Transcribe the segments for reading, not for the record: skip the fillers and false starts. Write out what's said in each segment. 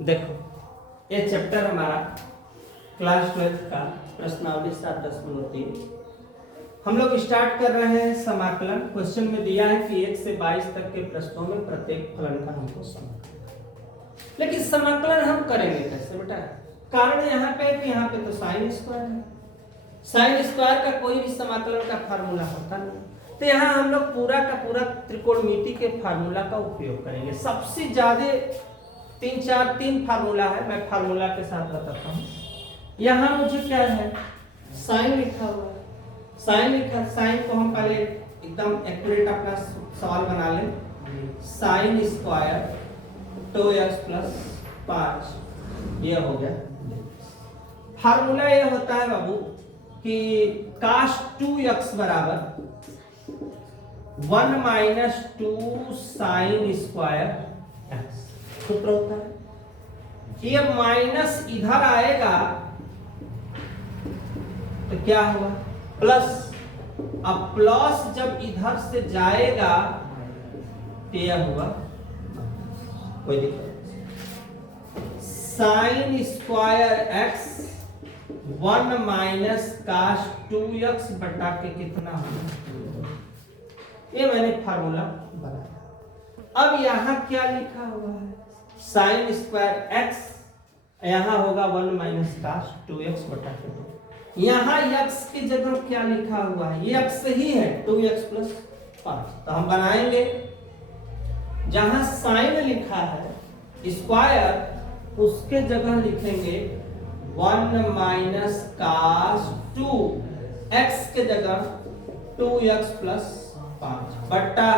देखो ये चैप्टर हमारा क्लास 12 का प्रश्नावली 7.3 हम लोग स्टार्ट कर रहे हैं समाकलन। क्वेश्चन में दिया है कि 1 से 22 तक के प्रश्नों में प्रत्येक फलन का हमको समाकलन, लेकिन समाकलन हम करेंगे कैसे बेटा? कारण यहाँ पे कि यहाँ पे तो साइन स्क्वायर है, साइन स्क्वायर का कोई भी समाकलन का फार्मूला होता नहीं, तो यहाँ हम लोग पूरा का पूरा त्रिकोणमिति के फार्मूला का उपयोग करेंगे। सबसे ज्यादा तीन फार्मूला है, मैं फार्मूला के साथ बताता हूँ। यहाँ मुझे क्या है, साइन लिखा हुआ है, साइन को हम पहले एकदम एक्यूरेट अपना सवाल बना लें। साइन स्क्वायर 2x प्लस 5 ये हो गया। फार्मूला ये होता है बाबू कि cos 2x बराबर 1 माइनस 2 साइन स्क्वायर x सूत्र होता है। ये माइनस इधर आएगा तो क्या होगा, प्लस। अब प्लस जब इधर से जाएगा तो यह होगा, कोई दिक्कत। Sine square x 1 minus cos 2x बटा के कितना होगा, ये मैंने फार्मूला बनाया। अब यहां क्या लिखा हुआ है, साइन स्क्वायर x यहां होगा 1 माइनस cos 2x बटा के 2। यहाँ x की जगह क्या लिखा हुआ है, ये x ही है 2x प्लस 5, तो हम बनाएंगे जहां साइन लिखा है स्क्वायर उसके जगह लिखेंगे 1 माइनस cos 2x के जगह 2x प्लस 5 बटा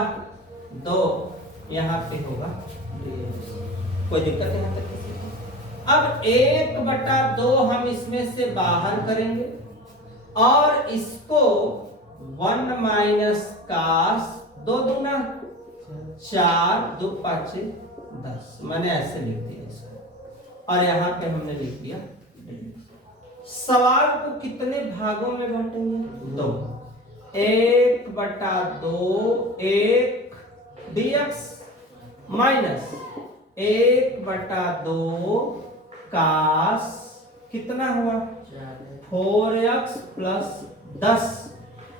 2 यहाँ पे होगा। कोई दिक्कत है यहाँ तक? अब 1/2 हम इसमें से बाहर करेंगे और इसको 1 माइनस cos 2 दूना 4 2 5 10 मैंने ऐसे लिख दिया इसको, और यहाँ पे हमने लिख दिया। सवाल को कितने भागों में बांटेंगे, 2। 1/2 1 dx माइनस 1/2 cos कितना हुआ 4x प्लस 10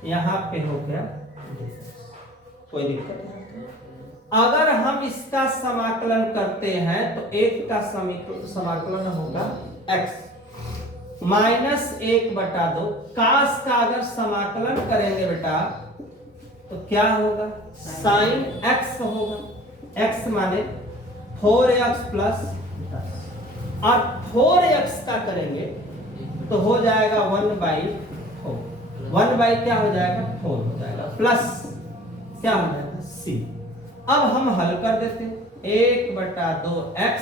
यहाँ पे हो गया। कोई दिक्कत नहीं। अगर हम इसका समाकलन करते हैं तो 1 का समाकलन होगा x माइनस 1/2 cos का अगर समाकलन करेंगे बेटा तो क्या होगा, साइन x होगा। x माने 4x प्लस 10 और 4x का करेंगे तो हो जाएगा 1/4। 1 क्या हो जाएगा, 4 हो जाएगा, प्लस क्या हो जाएगा c। अब हम हल कर देते, 1/2 x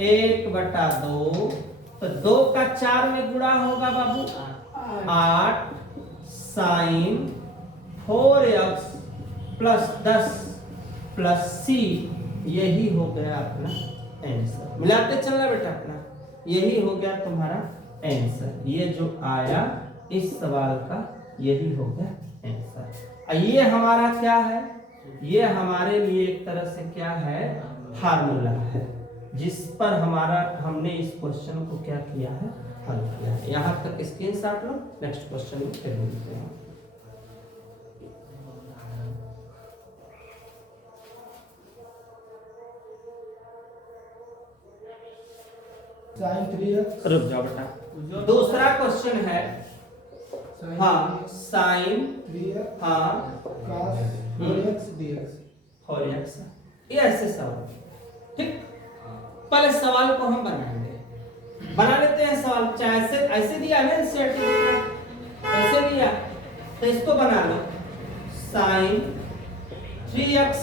1/2 तो 2 का 4 में गुणा होगा बाबू 8 sine 4x plus 10 plus c, यही हो गया अपना आंसर। मिलाते चलना बेटा, अपना यही हो गया तुम्हारा आंसर। ये जो आया इस सवाल का यही हो गया आंसर। ये हमारा क्या है, ये हमारे लिए एक तरह से क्या है, फार्मूला है जिस पर हमने इस क्वेश्चन को क्या किया है, हल किया है। यहाँ तक स्क्रीनशॉट लो, नेक्स्ट क्वेश्चन में फिर मिलते हैं। रुक जाओ बेटा, दूसरा क्वेश्चन है। हाँ साइन 3x हाँ cos 4x ये ऐसे सवाल, ठीक। पहले सवाल को हम बना लेते हैं सवाल। चाहे ऐसे दिया ना, ऐसे दिया तो इसको बना लो, साइन 3x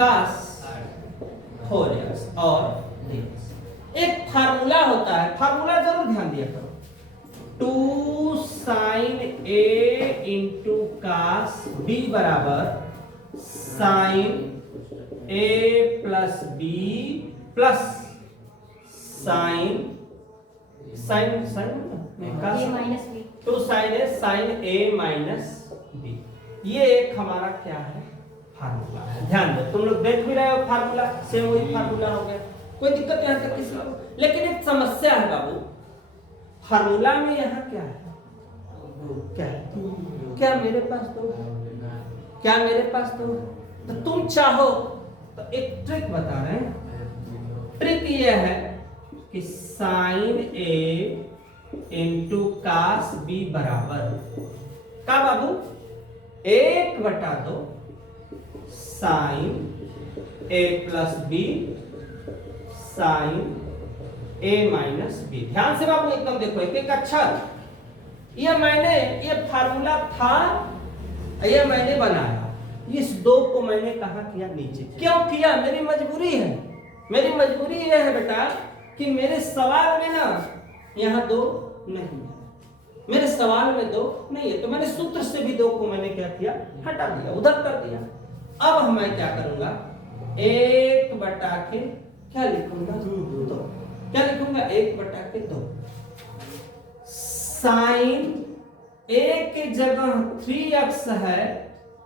cos 4x और dx। एक फार्मूला होता है, फार्मूला जरूर ध्यान दिया करो, 2 sine a into cos b बराबर sine a plus b plus sine 2 sine a minus b। ये एक हमारा क्या है, फार्मूला है। ध्यान दो, तुम लोग देख भी रहे हो फार्मूला, सेम वही फार्मूला हो गया। कोई दिक्कत यहाँ तक किसी को? लेकिन एक समस्या है बाबू, फार्मूला में यहाँ क्या है? क्या है? क्या मेरे पास दो? क्या मेरे पास दो? तो तुम चाहो तो एक ट्रिक बता रहे हैं। ट्रिक ये है कि साइन ए इंटू कास बी बराबर का बाबू 1/2 साइन ए प्लस बी साइन ए माइनस बी। ध्यान से बाबू एकदम देखो, एक एक अक्षर। ये फार्मूला था, ये मैंने बनाया। इस 2 को मैंने कहा किया नीचे। क्यों किया? मेरी मजबूरी है। मेरी मजबूरी यह है बेटा कि मेरे सवाल में ना यहाँ 2 नहीं है, मेरे सवाल में 2 नहीं है, तो मैंने सूत्र से भी 2 को मैंने क्या किया? हटा दिया, उधर कर दिया। अब मैं क्या करूंगा? 1/2 क्या लिखूंगा? 2। क्या लिखूंगा? 1/2 साइन ए के जगह 3x है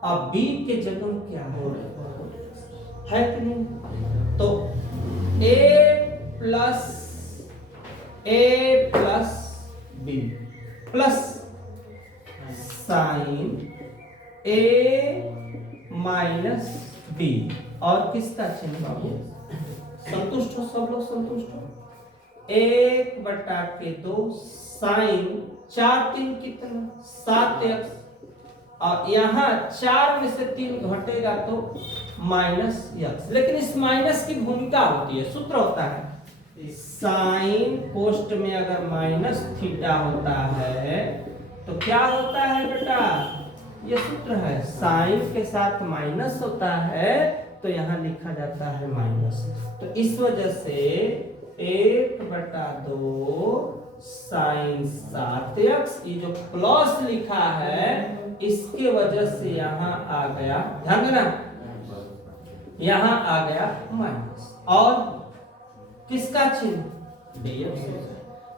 और b के जगह क्या है कि नहीं? तो a plus b plus sign a minus b। और किसका चिन्ह बाबू? संतुष्ट हो? सब लोग संतुष्ट हो? 1/2 साइन 4 3 कितना? 7x, और यहाँ 4 में से 3 घटेगा तो -x। लेकिन इस माइनस की भूमिका होती है, सूत्र होता है साइन पोस्ट में अगर माइनस थीटा होता है तो क्या होता है बेटा? ये सूत्र है, साइन के साथ माइनस होता है तो यहाँ लिखा जाता है माइनस। तो इस वजह से 1/2 साइन 7x, ये जो प्लस लिखा है इसके वजह से यहाँ आ गया, ध्यान देना, यहाँ आ गया माइनस। और किसका चिन्ह? dx।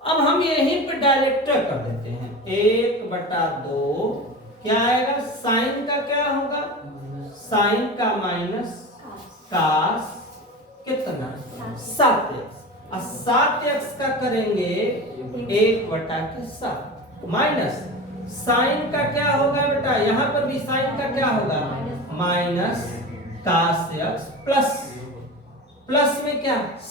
अब हम यहीं पे डायरेक्ट कर देते हैं। 1/2 क्या आएगा? साइन का क्या होगा? साइन का माइनस कास कितना? 7x। और 7x का करेंगे 1/7 माइनस साइन का क्या होगा बेटा? यहां पर भी साइन का क्या होगा? माइनस कास x प्लस में क्या? c।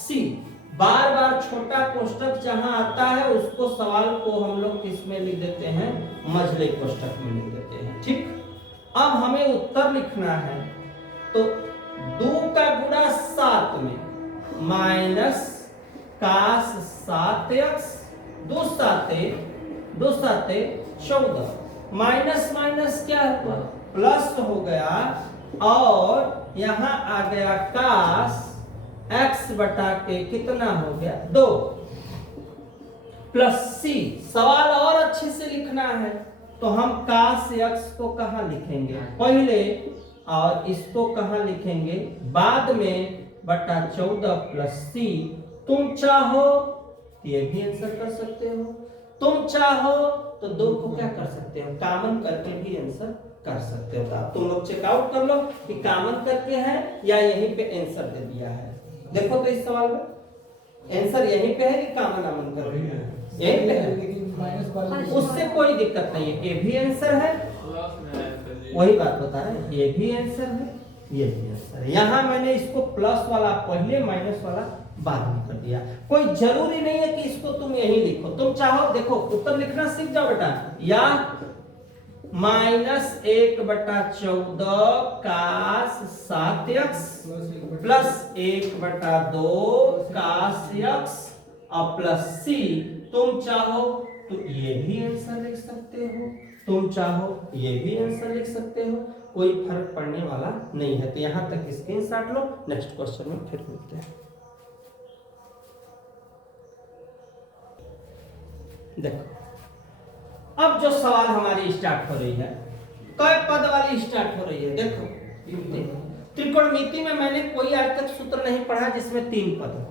बार बार छोटा कोष्टक जहां आता है उसको सवाल को हम लोग किसमें लिख देते हैं? मझले कोष्टक में लिख देते हैं। ठीक, अब हमें उत्तर लिखना है तो 2 का गुणा 7 में माइनस कास 7x, 2 साते 14, माइनस माइनस क्या हुआ? प्लस हो गया, और यहां आ गया कास x बटा के कितना हो गया? 2 प्लस c। सवाल और अच्छे से लिखना है तो हम कास x को कहां लिखेंगे? पहले, और इसको कहां लिखेंगे? बाद में, बटा 14 प्लस c। तुम चाहो ये भी आंसर कर सकते हो, तुम चाहो तो 2 को क्या कर सकते हो? कॉमन करके भी आंसर कर सकते हो। तो आप तुम लोग चेकआउट कर लो कि कॉमन करके है या यहीं पे आंसर दे दिया है। देखो तो इस सवाल में आंसर यहीं पे है कि कॉमन आमन कर रही है? यहीं पे है, उससे कोई दिक्कत नहीं है। ये भी आंसर है, वही बात बता रहे हैं, ये भी आंसर है, ये भी आंसर है। यहाँ मैंने इसको प्लस वाला पहले, माइनस वाला बाद में कर दिया। कोई जरूरी नहीं है कि इसको तुम यही लिखो, तुम चाहो देखो उत्तर लिखना सीख जाओ बेटा, या -1/14 कास 7x प्लस 1/2 कास x और प्लस c। तुम चाहो तो ये भी आंसर लिख सकते हो, तुम चाहो ये भी आंसर लिख सकते हो, कोई फर्क पड़ने वाला नहीं है। तो यहां तक स्क्रीनशॉट लो, नेक्स्ट क्वेश्चन में फिर मिलते हैं। देखो अब जो सवाल हमारी स्टार्ट हो रही है, कई पद वाली स्टार्ट हो रही है। देखो त्रिकोणमिति में मैंने कोई आज तक सूत्र नहीं पढ़ा जिसमें 3 पद हो।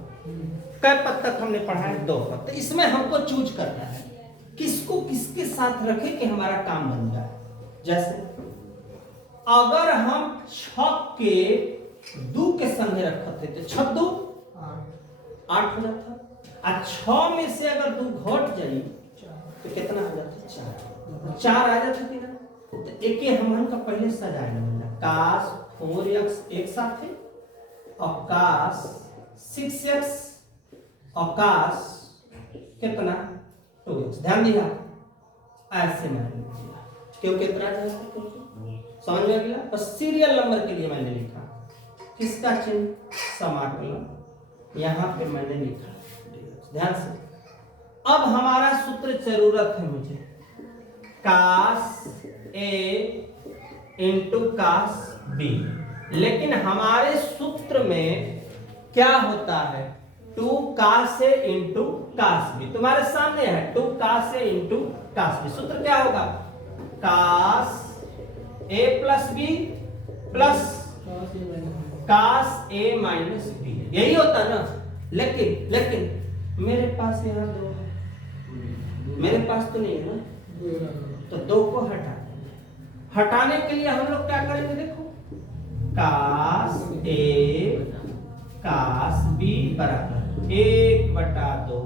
कई पद तक हमने पढ़ा है? 2 पद। तो इसमें हमको चूज करना है किसको किसके साथ रखे कि हमारा काम बन जाए। जैसे अगर हम 6 के 2 के संग रखते थे, 6 2 8 हो जाता। और 6 में से अगर 2 घट जाई तो कितना हो जाता? 4। 4 आ जाता कि ना? तो एक हम का पहले सजाए ना कास 4x एक साथ है और कास 6x और कास कितना 2x। ध्यान दिया ऐसे मैंने लिखा क्यों कितना समझ में आ गया? बस सीरियल नंबर के लिए मैंने लिखा किसका चिन्ह समाकलन यहां पे मैंने लिखा ध्यान से। अब हमारा सूत्र जरूरत है मुझे कास ए इंटू कास बी, लेकिन हमारे सूत्र में क्या होता है 2 कास ए इंटू कास बी। तुम्हारे सामने है 2 कास ए इंटू कास बी। सूत्र क्या होगा कास ए प्लस बी प्लस कास ए माइनस बी, यही होता ना। लेकिन मेरे पास यहाँ 2 है, मेरे पास तो नहीं है ना, तो 2 को हटाने के लिए हम लोग क्या करेंगे देखो कास ए कास बी बराबर 1/2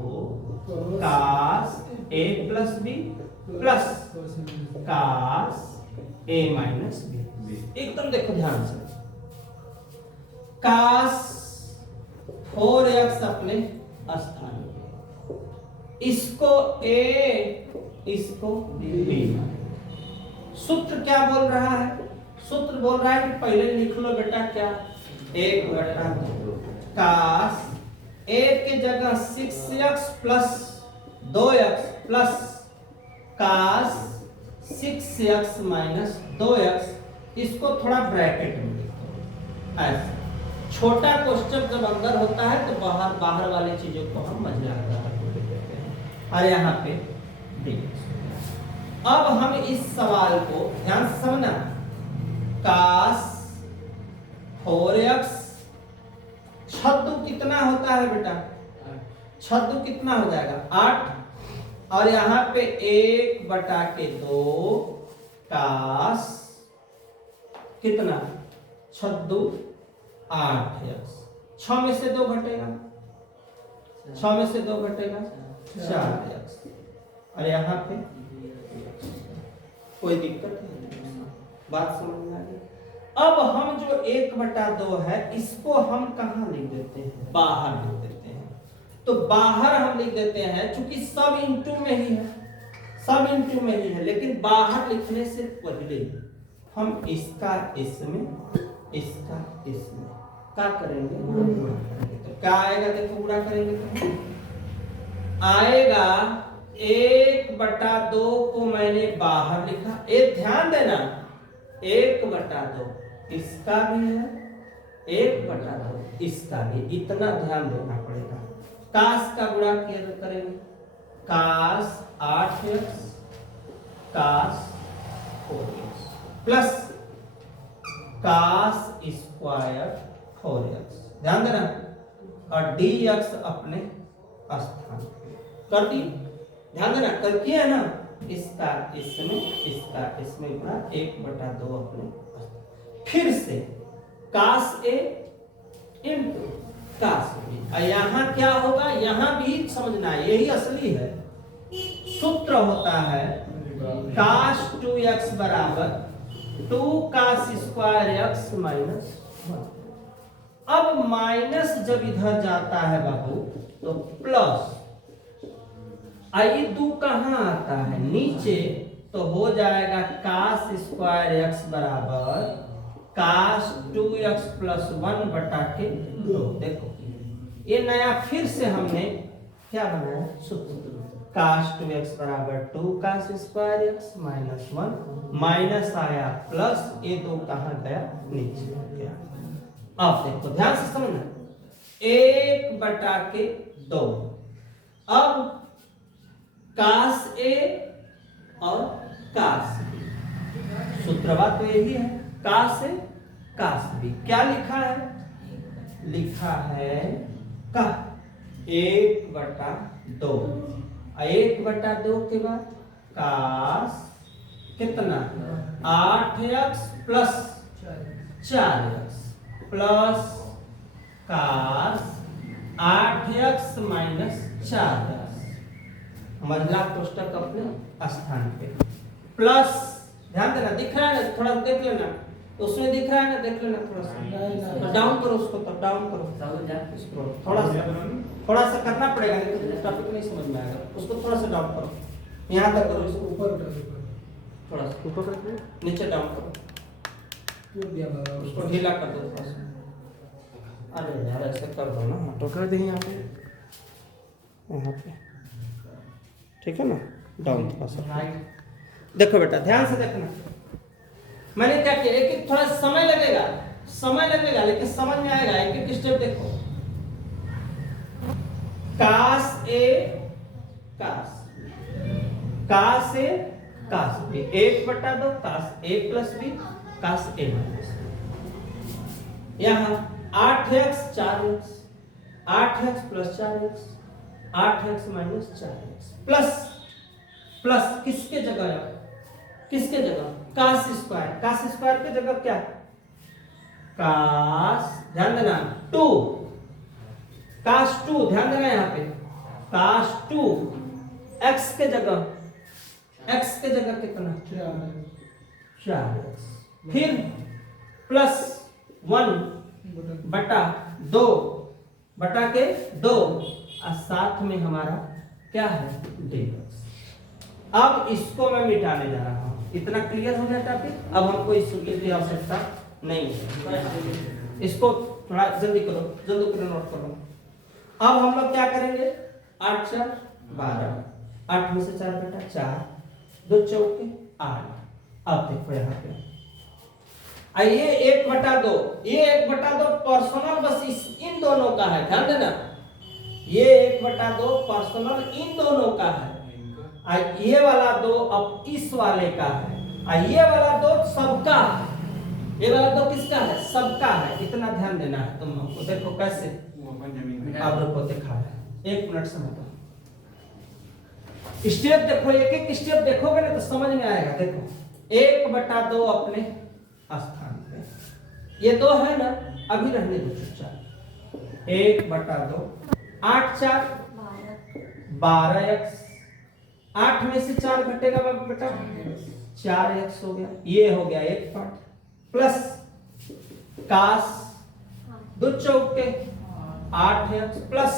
कास ए प्लस बी प्लस कास ए माइनस बी। एकदम देखो ध्यान से कास 4x अपने स्थान पे, इसको ए इसको बी। सूत्र क्या बोल रहा है? सूत्र बोल रहा है कि पहले लिख लो बेटा क्या 1/2 कास ए के जगह 6x plus 2x plus cos 6x minus 2x, इसको थोड़ा ब्रैकेट में लिखो ऐसे। छोटा क्वेश्चन जब अंदर होता है तो बाहर वाली चीजों को हम मजाक देते हैं। और यहाँ पे अब हम इस सवाल को ध्यान से समझना कास 4x छद्म कितना होता है बेटा? छद्म कितना हो जाएगा 8 और यहाँ पे 1/2 कास कितना छद्म 8x। 6 में से 2 घटेगा 6 में से 2 घटेगा 4x और यहाँ पे कोई दिक्कत नहीं, बात समझ में आ गई। अब हम जो 1/2 है इसको हम कहाँ लिख देते हैं? बाहर लिख देते हैं। तो बाहर हम लिख देते हैं चूंकि सब इंटू में ही है, सब इंटू में ही है, लेकिन बाहर लिखने से पहले हम इसका इसमें इसका इसमें क्या करेंगे गुणा करेंगे। तो क्या आएगा देखो गुणा करेंगे तो आएगा 1/2 को मैंने बाहर लिखा। एक ध्यान देना 1/2 इसका भी है 1/2 इसका भी, इतना ध्यान देना पड़ेगा। कास का गुणा करेंगे कास 8x कास 4x प्लस कास स्क्वायर 4x, ध्यान देना, और dx अपने स्थान कर दी। ध्यान देना कर किया है ना, इसका इसमें गुणा 1/2 अपने। फिर से कास ए इंटू कास बी। यहाँ क्या होगा? यहाँ भी समझना है, यही असली है। सूत्र होता है कास 2x बराबर 2 कास स्क्वायर x माइनस 1। अब माइनस जब इधर जाता है बाबू तो प्लस, आई 2 कहां आता है? नीचे, तो हो जाएगा कास स्क्वायर x बराबर कास 2x प्लस 1/2। देखो ये नया फिर से हमने क्या बनाया सूत्र कास 2x बराबर 2 cos square x minus 1 minus आया प्लस, ये 2 कहां गया? नीचे गया। अब देखो ध्यान से समझना 1/2। अब कास ए और कास बी, सूत्रवा तो यही है कास ए कास बी। क्या लिखा है? लिखा है का 1/2। 1/2 के बाद कास कितना 8x plus 4x plus cos 8x minus 4x मझला कोष्टक अपने स्थान पे प्लस, ध्यान देना, दिख रहा है ना, थोड़ा देख लेना, उसमें दिख रहा है ना, देख लेना थोड़ा सा, तो डाउन करो उसको, तब डाउन करो इसको, थोड़ा सा करना पड़ेगा, नहीं तो टॉपिक नहीं समझ में आएगा, उसको थोड़ा सा डाउन करो, यहाँ तक करो, इसको ऊपर थोड़ा सा ऊपर करके नीचे डाउन करो, उसको ढीला कर दो थोड़ा सा, अरे यार ऐसे कर दो ना, तो कर देंगे यहाँ पे, ठीक है ना, डाउन थोड़ा सा, देखो बेटा ध्यान से देखना, मैंने क्या किया, एक थोड़ा समय लगेगा लेकिन समझ में आएगा, एक एक स्टेप देखो, कास ए कास ए कास बी, 1/2 कास ए प्लस बी कास ए माइनस, यहां 8x 4x 8x plus 4x 8x minus 4x plus किसके जगह, कास स्क्वायर की जगह क्या, कास, ध्यान देना 2, कास 2, ध्यान देना यहाँ पे, कास 2 x के जगह कितना 4x, फिर प्लस 1/2 बटा के 2 और साथ में हमारा क्या है dx। अब इसको मैं मिटाने जा रहा हूं, इतना क्लियर हो गया टॉपिक, अब हमको इसकी आवश्यकता नहीं है, इसको थोड़ा जल्दी करो नोट करो। अब हम लोग क्या करेंगे, 8 4 12, 8 में से 4 घटा 4, 2 चौके 8। अब देखो यहाँ पे ये 1/2, ये 1/2 पर्सनल बस इन दोनों का है, ध्यान देना, ये 1/2 पर्सनल इन दोनों का है, ये वाला 2 अब इस वाले का है, ये वाला 2 सबका है, ये वाला 2 किसका है, सबका है, इतना ध्यान देना है तुम लोग को। देखो कैसे, आप लोग को दिखा रहा है, 1 मिनट समझो, स्टेप देखो, एक एक स्टेप देखोगे ना तो समझ में आएगा। देखो 1/2 अपने स्थान पे, ये 2 है ना, अभी रहने दो चुपचाप, 1/2 8 4 12x, 8 में से 4 घटेगा बेटा 4x हो गया, ये हो गया एक पार्ट, प्लस कास 2 चौके 8x प्लस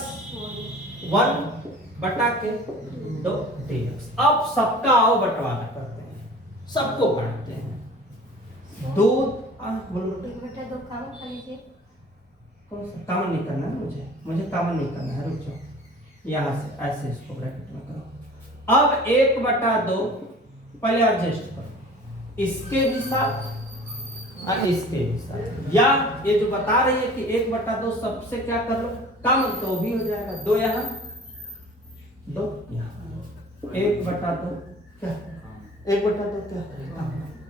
1/2 dx। अब सबका आओ बंटवारा करते हैं, सबको काटते हैं, दूध बोलो 1/2 काम कर लीजिए, कौन सा कामन नहीं करना है, मुझे कामन नहीं करना है, रुक जाओ, यहाँ से ऐसे इसको ब्रैकेट में करो। अब 1/2 पहले एडजस्ट करो, इसके भी साथ और इसके भी साथ, या ये जो बता रही है कि 1/2 सबसे क्या कर लो कम, तो भी हो जाएगा, 2 यहाँ 2 यहाँ, 1/2 क्या, 1/2 क्या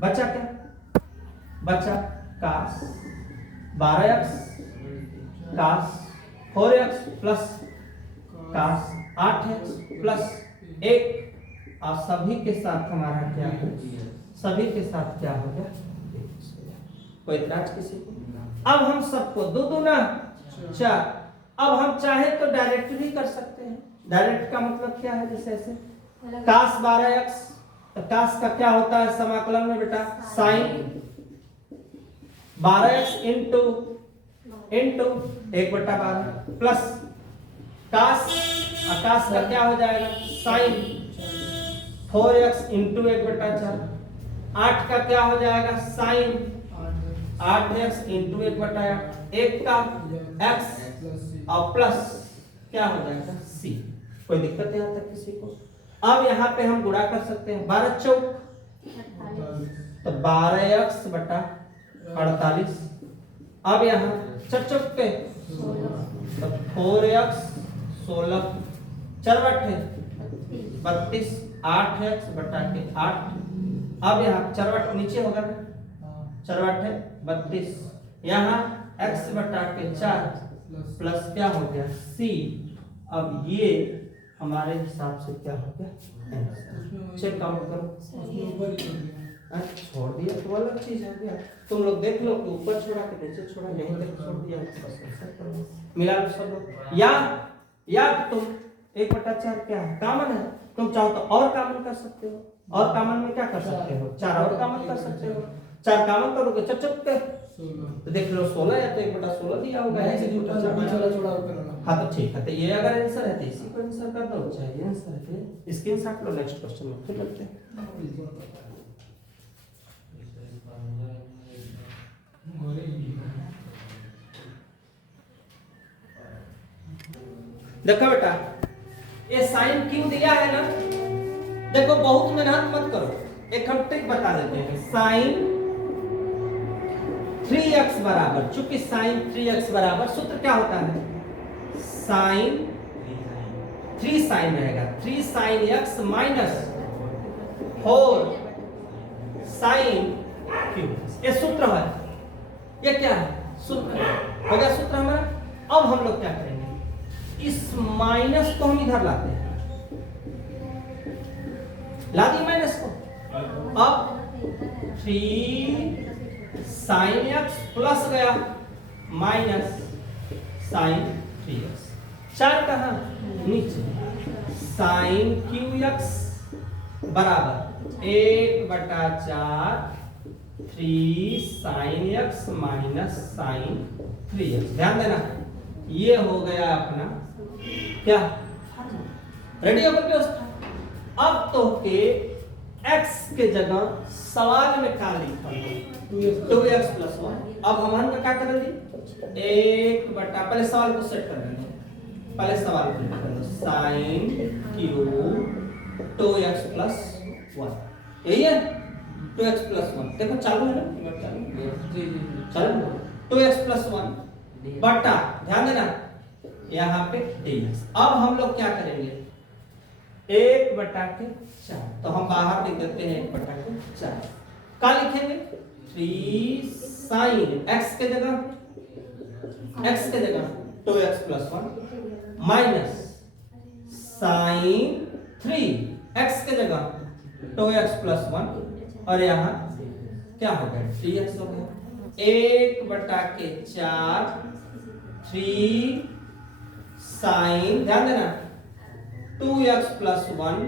बचा, क्या बचा, कास 12x कास 4x plus cos 8x plus 1, और सभी के साथ हमारा क्या है, सभी के साथ क्या हो गया, कोई इतराज किसी को। अब हम सबको 2 दूना 4, अब हम चाहे तो डायरेक्ट भी कर सकते हैं, डायरेक्ट का मतलब क्या है, जैसे ऐसे कास 12x, तो कास का क्या होता है समाकलन में बेटा, sine 12x into 1/12 plus cos, cos का क्या हो जाएगा, साइन 4x इंटू 1/4, 8 का क्या हो जाएगा, साइन 8x इंटू 1/8, 1 का x और प्लस क्या हो जाएगा c। कोई दिक्कत है यहाँ तक किसी को? अब यहाँ पे हम गुणा कर सकते हैं, 12 चौक तो 12x बटा 48, अब यहाँ चौक पे तो 4x 16 चरवट 32, 8x बटा के 8, अब यहाँ चरवट नीचे होगा ना, चरवट है 32, यहाँ x बटा के 4 प्लस क्या हो गया c। अब ये हमारे हिसाब से क्या हो गया, चेक काउंट करो, छोड़ दिया तो अलग चीज हो गया। तुम लोग देख लो कि ऊपर छोड़ा कि नीचे छोड़ा, यहीं तक छोड़ दिया, मिला लो सब लोग। या तुम 1/4 क्या है, कामन है, तुम चाहो तो और कामन कर सकते हो, और कामन में क्या कर सकते हो, 4 और कामन कर सकते हो, 4 कामन करोगे चप के तो देख लो 16 या तो 1/16 दिया होगा, ऐसे हाँ तो ठीक है, तो ये अगर आंसर है तो इसी को आंसर कर दो, चाहे ये आंसर है, स्क्रीनशॉट लो, नेक्स्ट क्वेश्चन में फिर करते हैं। देखो बेटा ये साइन क्यों दिया है ना, देखो बहुत मेहनत मत करो, एक हम ट्रिक बता देते हैं। साइन 3x बराबर, चूंकि साइन 3x बराबर सूत्र क्या होता है, साइन 3 साइन रहेगा, 3 sine x minus 4 sine q, ये सूत्र है, ये क्या है सूत्र हो गया सूत्र हमारा। अब हम लोग क्या करेंगे, इस माइनस को हम इधर लाते हैं, ला दी माइनस को, अब 3 साइन x प्लस गया माइनस साइन 3x, 4 कहां नीचे, साइन qx बराबर 1/4 3 sine x minus sign 3x। ध्यान देना ये हो गया अपना क्या, रेडी हो गया। अब तो के x के जगह सवाल में क्या लिखा है 2x + 1। अब हम का क्या करेंगे, 1/, पहले सवाल को सेट कर देंगे, पहले सवाल को लिख दो, sin q 2x + 1, यही है 2x + 1, देखो चालू है ना, चालू 2x + 1 बटा, ध्यान देना यहाँ पे dx। अब हम लोग क्या करेंगे, 1/4, तो हम बाहर लिख देते हैं 1/4, क्या लिखेंगे 3 साइन x के जगह 2x + 1 माइनस साइन 3 x के जगह 2x + 1 और यहाँ क्या हो गया dx हो गया, 1/4 3 साइन, ध्यान देना 2x + 1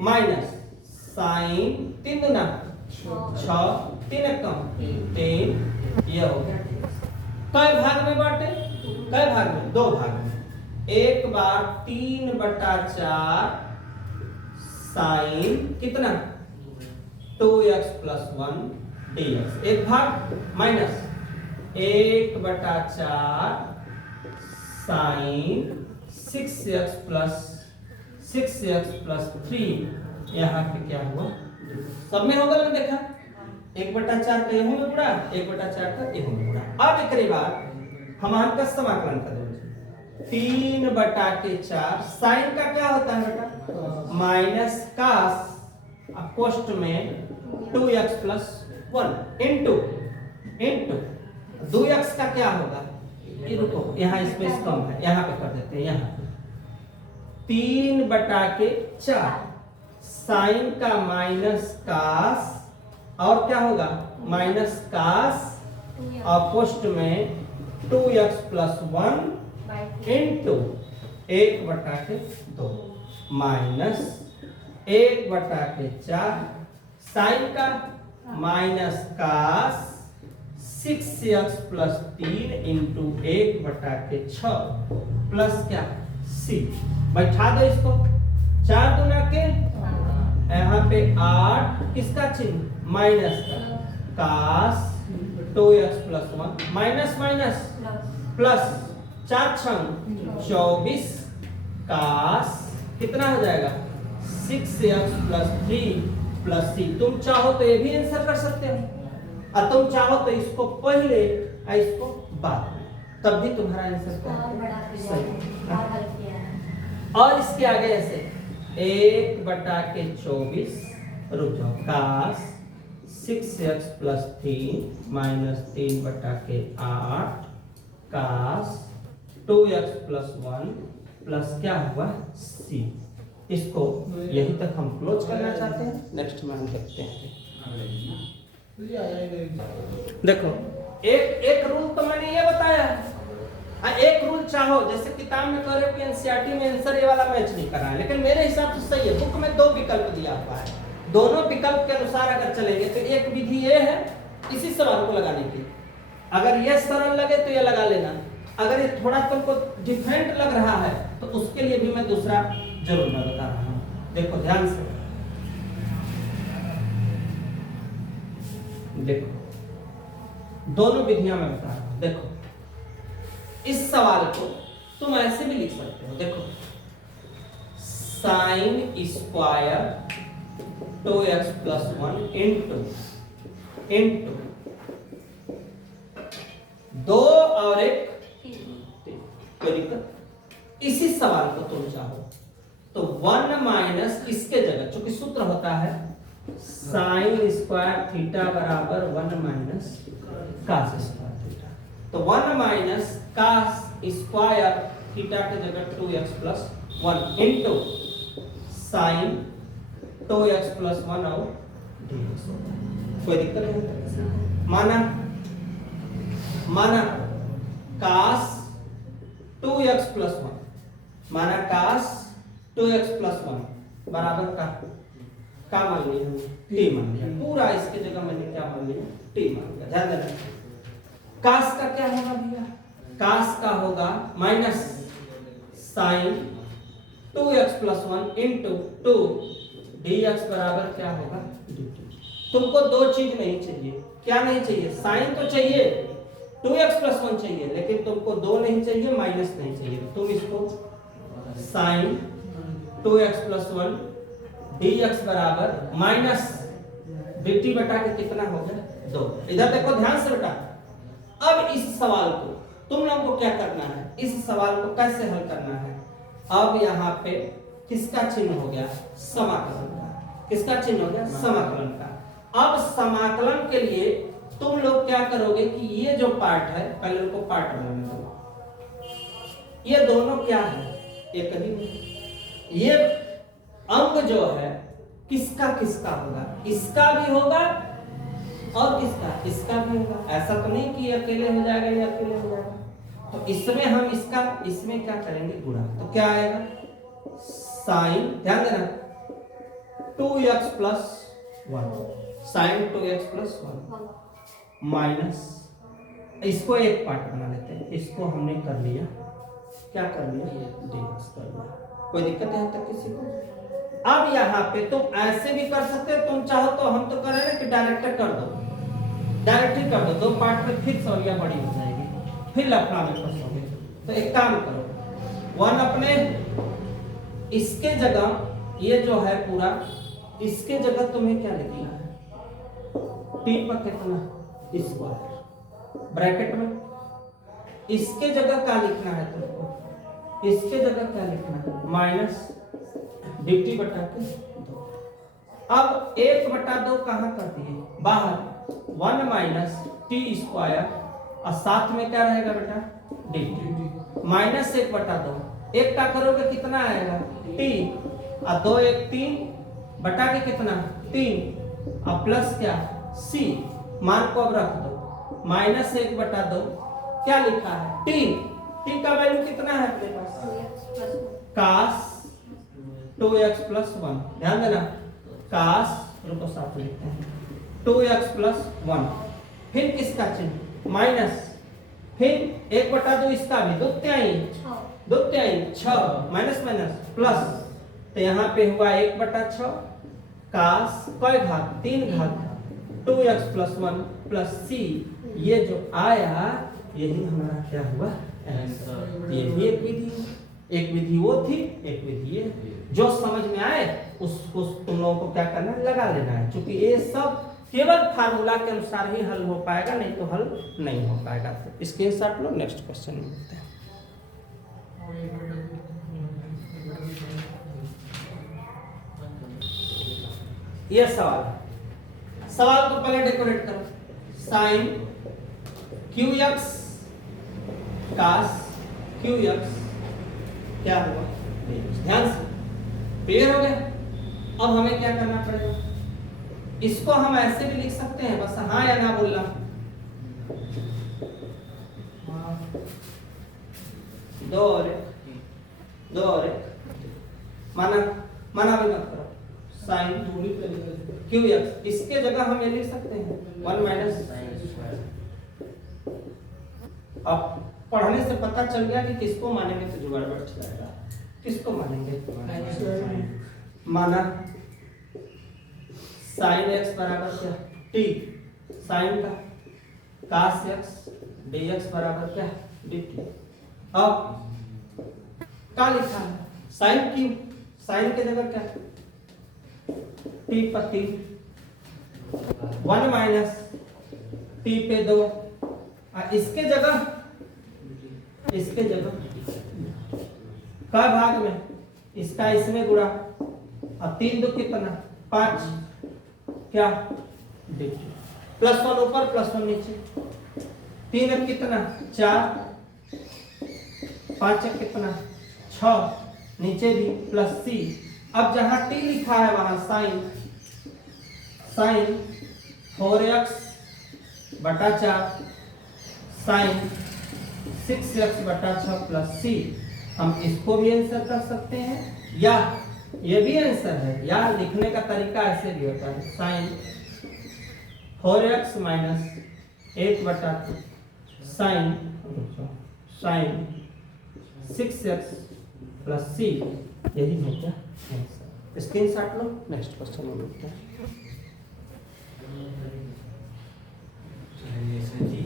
माइनस साइन 3 गुना 6 3 कम 3, ये हो गया। कई भाग में बांटे, कई भाग में, 2 भाग में, एक बार 3/4 साइन कितना 2x + 1 dx, एक भाग माइनस 1/4 साइन 6x + 3, यहाँ पे क्या हुआ, सब में होगा ना, देखा 1/4 का यहूं में गुणा, 1/4 का यहूं में गुणा। अब एक बार हम का समाकलन कर देंगे, 3/4 साइन का क्या होता है बेटा माइनस कास, पोस्ट में 2x + 1 इनटू 2x का क्या होगा, ये रुको यहाँ स्पेस कम है, यहाँ पे कर देते हैं, यहाँ 3/4 साइन का माइनस कास और क्या होगा माइनस कास और पोस्ट में 2x + 1 इनटू 1/2 माइनस 1/4 साइन का minus cos 6x + 3 into 1/6 plus क्या c, बैठा दो इसको, 4 दूना के यहाँ पे 8, किसका चिन्ह माइनस का, कास 2x + 1 माइनस माइनस प्लस 4 × 24 कास कितना हो जाएगा 6x + 3 + c। तुम चाहो तो ये भी आंसर कर सकते हो और तुम चाहो तो इसको पहले और इसको बाद में, तब भी तुम्हारा आंसर सही। और इसके आगे ऐसे 1/24 रुक जाओ, कास 6x + 3 - 3/8 कास 2x + 1 प्लस क्या हुआ c, इसको यहीं तक हम क्लोज करना चाहते हैं। नेक्स्ट में हम देखते हैं। देखो एक रूल तो मैंने ये बताया, एक रूल चाहो जैसे किताब में कह रहे हो कि एनसीईआरटी में आंसर ये वाला मैच नहीं कर रहा है, लेकिन मेरे हिसाब से सही है। बुक में 2 विकल्प दिया हुआ है, दोनों विकल्प के अनुसार अगर चलेंगे तो एक विधि ये है इसी सवाल को लगाने की, अगर ये सरल लगे तो ये लगा लेना, अगर ये थोड़ा तुमको डिफरेंट लग रहा है तो उसके लिए भी मैं दूसरा जरूर मैं बता रहा हूं। देखो ध्यान से देखो, दोनों विधियां मैं बता रहा हूं। देखो इस सवाल को तुम ऐसे भी लिख सकते हो। देखो साइन स्क्वायर 2x + 1 इंटू 2 और 1 कोई दिक्कत। इसी सवाल को तुम चाहो तो 1 माइनस इसके जगह, चूंकि सूत्र होता है साइन स्क्वायर थीटा बराबर 1 माइनस कास स्क्वायर थीटा, तो 1 माइनस कास स्क्वायर थीटा के जगह 2x + 1 इंटू साइन 2x + 1 और dx होता है। कोई दिक्कत नहीं। माना कास 2x + 1, माना कास 2x + 1 बराबर का मान लिया हमने t मान लिया, पूरा इसके जगह मैंने क्या मान लिया t मान लिया। ध्यान देना कास का क्या होगा भैया, कास का होगा minus sign 2x + 1 into 2 dx बराबर क्या होगा dt। तुमको 2 चीज नहीं चाहिए, क्या नहीं चाहिए, साइन तो चाहिए, 2x + 1 चाहिए, लेकिन तुमको 2 नहीं चाहिए, माइनस नहीं चाहिए। तुम इसको साइन 2x + 1 dx बराबर माइनस dt बटा के कितना हो गया 2। इधर देखो ध्यान से बेटा, अब इस सवाल को तुम लोगों को क्या करना है, इस सवाल को कैसे हल करना है। अब यहाँ पे किसका चिन्ह हो गया, समाकलन का। किसका चिन्ह हो गया, समाकलन का। अब समाकलन के लिए तुम लोग क्या करोगे कि ये जो पार्ट है पहले उनको पार्ट बनाने दो। ये दोनों क्या है, एक ही। ये अंग जो है किसका किसका होगा, इसका भी होगा और किसका, इसका भी होगा। ऐसा तो नहीं कि अकेले हो जाएगा या अकेले हो जाएगा, तो इसमें हम इसका इसमें क्या करेंगे गुणा। तो क्या आएगा साइन, ध्यान देना 2x + 1 साइन 2x + 1 माइनस, इसको एक पार्ट बना लेते हैं, इसको हमने कर लिया, क्या कर लिया dx कर लिया। कोई दिक्कत है तक किसी को। अब यहाँ पे तुम ऐसे भी कर सकते हो, तुम चाहो तो हम तो कर रहे हैं कि डायरेक्ट कर दो, डायरेक्ट ही कर दो, 2 पार्ट में फिर सौलिया बड़ी हो जाएगी, फिर लफड़ा में फंसोगे। तो एक काम करो, 1 अपने इसके जगह, ये जो है पूरा इसके जगह तुम्हें क्या लिखना है, t पर कितना स्क्वायर ब्रैकेट में, इसके जगह क्या लिखना है तुमको, इसके जगह क्या लिखना है माइनस dt बटा के 2। अब 1/2 कहां कर दिए बाहर, 1 माइनस t स्क्वायर और साथ में क्या रहेगा बेटा dt माइनस 1/2। 1 का करोगे कितना आएगा t और 2 1 3 बटा के कितना 3 और प्लस क्या c, मान को अब रख दो माइनस 1/2 क्या लिखा है t का वैल्यू कितना है अपने पास कास 2x + 1। ध्यान देना कास, रुको साथ लिखते हैं 2x + 1, फिर किसका चिन्ह माइनस, फिर 1/2 इसका भी दुत्याई 6 माइनस माइनस प्लस, तो यहाँ पे हुआ 1/6 कास कोई घात 3 घात 2x + 1 प्लस c, ये जो आया यही हमारा क्या हुआ आंसर। ये भी एक विधि वो थी, एक विधि ये, जो समझ में आए उसको तुम लोगों को क्या करना है लगा लेना है, क्योंकि ये सब केवल फार्मूला के अनुसार ही हल हो पाएगा, नहीं तो हल नहीं हो पाएगा। इसके साथ लोग नेक्स्ट क्वेश्चन में मिलते हैं। ये सवाल को पहले डेकोरेट करो, साइन qx कास qx क्या हुआ, ध्यान से क्लियर हो गया? अब हमें क्या करना पड़ेगा, इसको हम ऐसे भी लिख सकते हैं, बस हाँ या ना बोलना। दो और एक माना भी मत करो, साइन क्यू एक्स, इसके जगह हम ये लिख सकते हैं 1 माइनस। अब पढ़ने से पता चल गया कि किसको मानेंगे तो जुगाड़ बैठ जाएगा। किसको मानेंगे? माना साइन एक्स बराबर क्या, टी, साइन का कास एक्स डी एक्स बराबर क्या, डी टी। अब क्या लिखा है, साइन क्यू, साइन के जगह क्या, टी पर 3, 1 माइनस टी पे 2, इसके जगह का भाग में इसका इसमें गुणा, और 3 2 कितना 5, क्या +1 ऊपर +1 नीचे, 3 अब कितना 4, 5 अब कितना 6, नीचे भी प्लस सी। अब जहां टी लिखा है वहां साइन 4x बटा 4 साइन 6x बटा 6 प्लस सी। हम इसको भी आंसर कर सकते हैं, या ये भी आंसर है, या लिखने का तरीका ऐसे भी होता है, साइन 4x माइनस 1 बटा 2 साइन 6x प्लस सी। यही है क्या आंसर? स्क्रीनशॉट लो, नेक्स्ट क्वेश्चन में मिलते हैं। जी